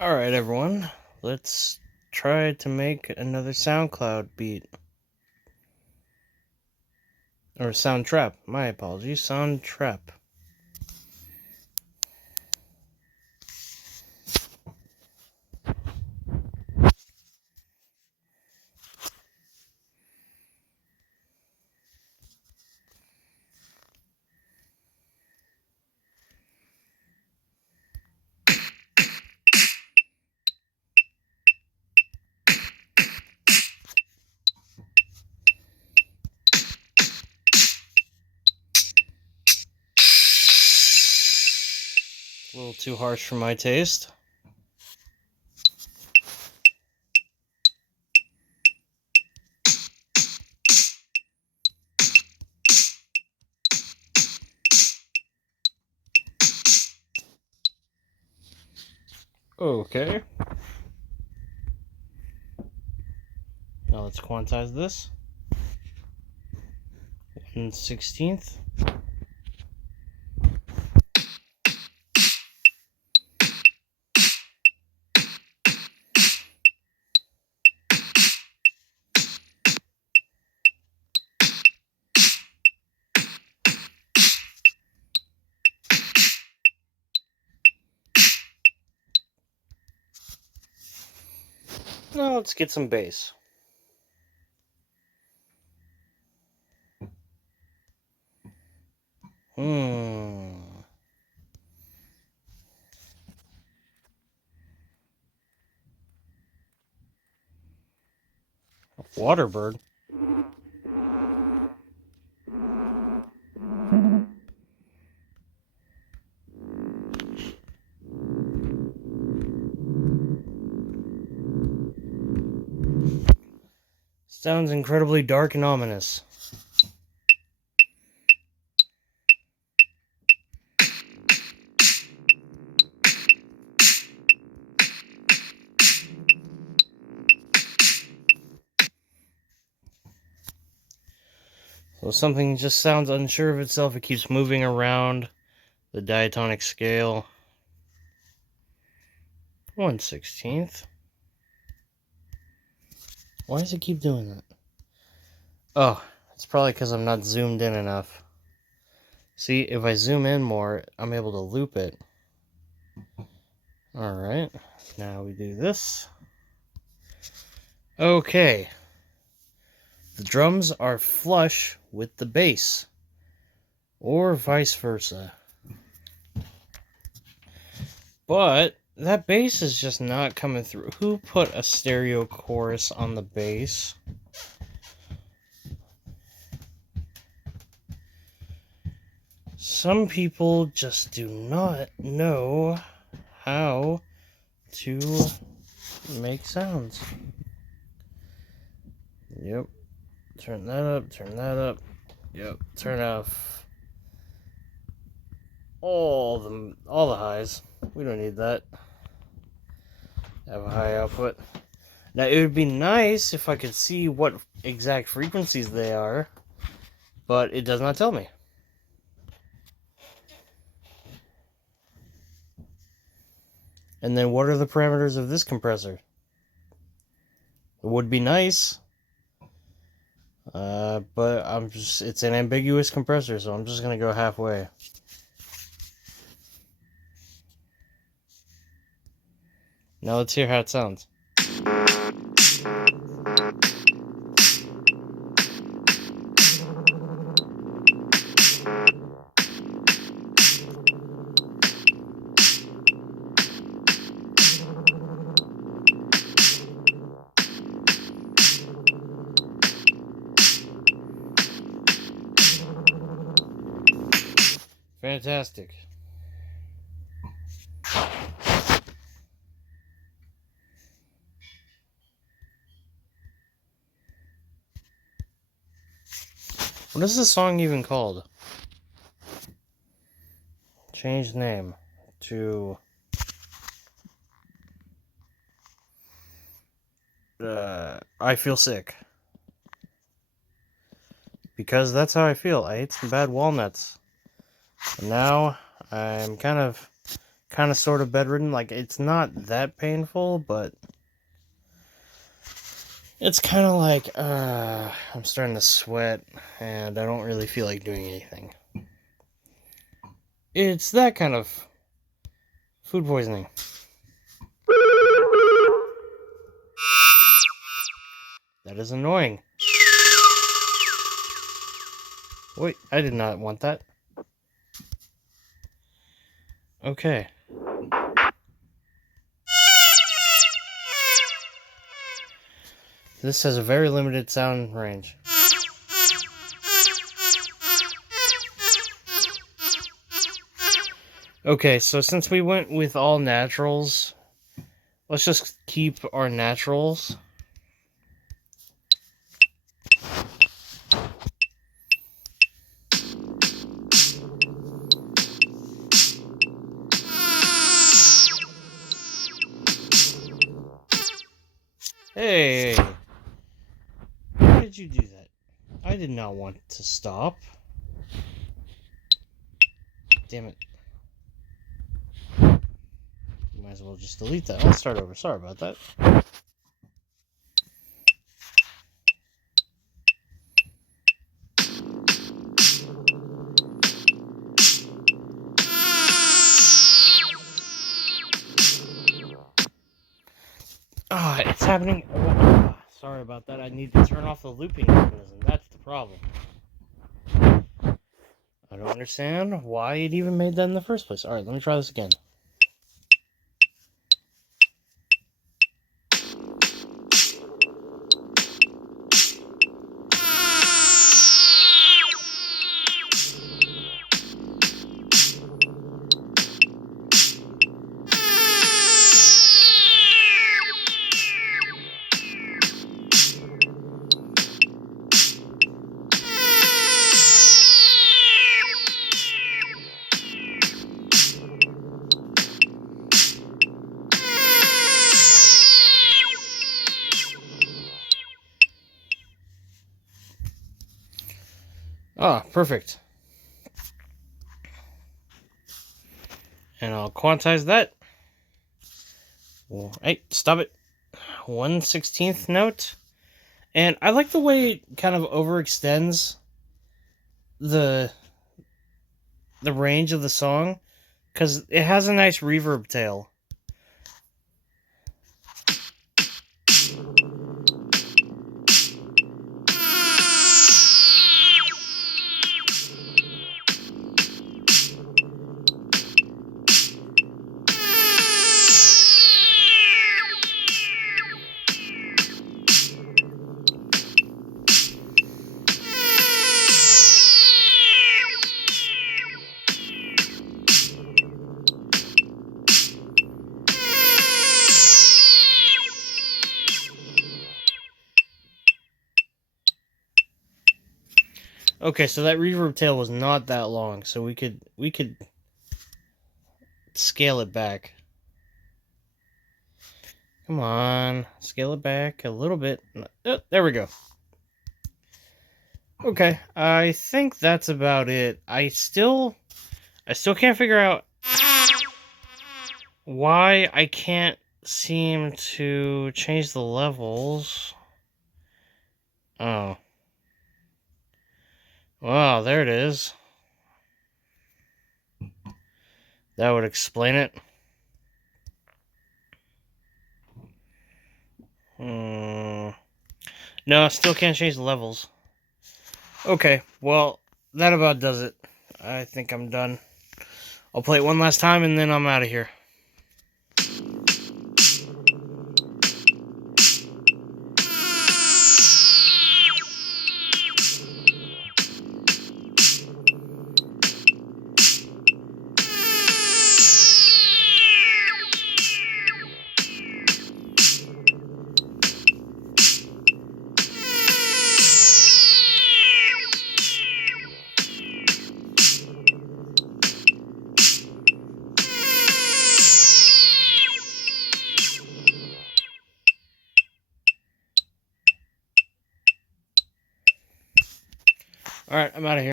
Alright, everyone, let's try to make another SoundCloud beat. Or Soundtrap, my apologies, Soundtrap. A little too harsh for my taste. Okay. Now let's quantize this. 1/16. Now let's get some bass. Waterbird. Sounds incredibly dark and ominous. So something just sounds unsure of itself. It keeps moving around the diatonic scale. 1/16. Why does it keep doing that? Oh, it's probably because I'm not zoomed in enough. See, if I zoom in more, I'm able to loop it. Alright, now we do this. Okay. The drums are flush with the bass. Or vice versa. But that bass is just not coming through. Who put a stereo chorus on the bass? Some people just do not know how to make sounds. Yep. Turn that up, turn that up. Yep. Turn off all the highs. We don't need that. Have a high output. Now it would be nice if I could see what exact frequencies they are, but it does not tell me. And then what are the parameters of this compressor? It would be nice. But it's an ambiguous compressor, so I'm just gonna go halfway. Now let's hear how it sounds. Fantastic. What is this song even called? Change name to I Feel Sick. Because that's how I feel. I ate some bad walnuts. And now I'm kind of kind of sort of bedridden. Like, it's not that painful, but it's kind of like, I'm starting to sweat, and I don't really feel like doing anything. It's that kind of food poisoning. That is annoying. Wait, I did not want that. Okay. This has a very limited sound range. Okay, so since we went with all naturals, let's just keep our naturals. Hey! Why did you do that? I did not want to stop. Damn it. Might as well just delete that. I'll start over. Sorry about that. Ah, it's happening. Sorry about that. I need to turn off the looping mechanism. That's the problem. I don't understand why it even made that in the first place. Alright, let me try this again. Ah, perfect. And I'll quantize that. Hey, stop it. 1/16th note. And I like the way it kind of overextends the range of the song, because it has a nice reverb tail. Okay, so that reverb tail was not that long, so we could scale it back. Come on, scale it back a little bit. Oh, there we go. Okay, I think that's about it. I still can't figure out why I can't seem to change the levels. Oh. Wow, there it is. That would explain it. No, still can't change the levels. Okay, well, that about does it. I think I'm done. I'll play it one last time and then I'm out of here. Alright, I'm out of here.